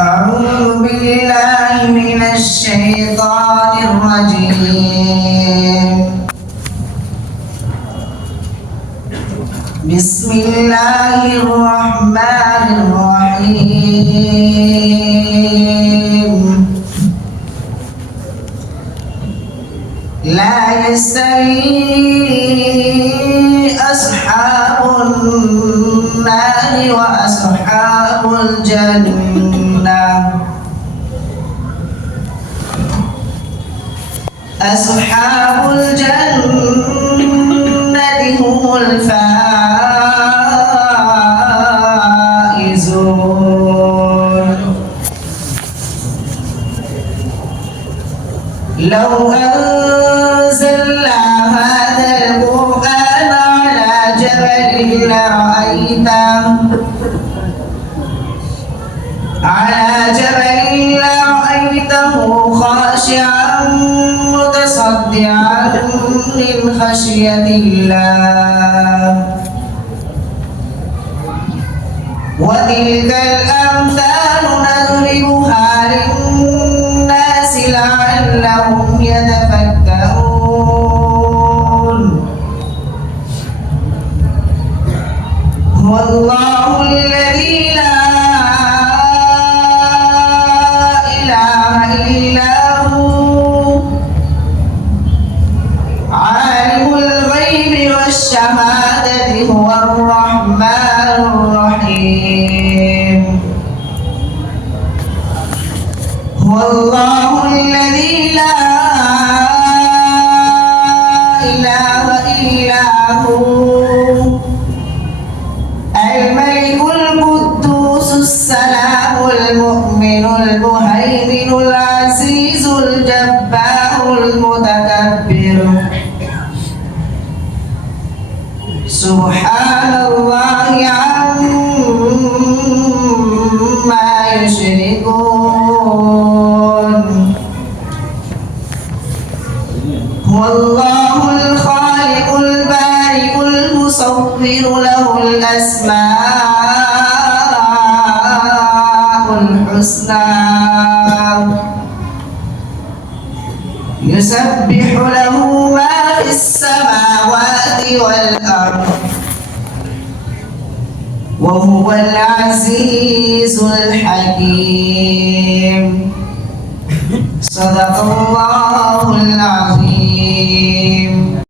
أعوذ بالله من الشيطان الرجيم. بسم الله الرحمن الرحيم. لا يستوي أصحاب النار وأصحاب الجنة. أصحاب الجنة هم الفائزون. لو أنزلنا هذا القرآن على جبل لرأيته خاشعا متصدعا من خشية الله. وتلك الأمثال نضربها للناس لعلهم يتفكرون. هو الله الذي لا إله إلا هو عالم الغيب والشهادة هو الرحمن الرحيم. هو الله الذي لا إله إلا هو الملك القدوس السلام المؤمن المهيمن العزيز الجبار المتكبر. سبحان الله عما يشركون. هو الله الخالق البارئ المصور له الأسماء الحسنى يسبح له ما في السماوات والأرض وهو العزيز الحكيم. صدق الله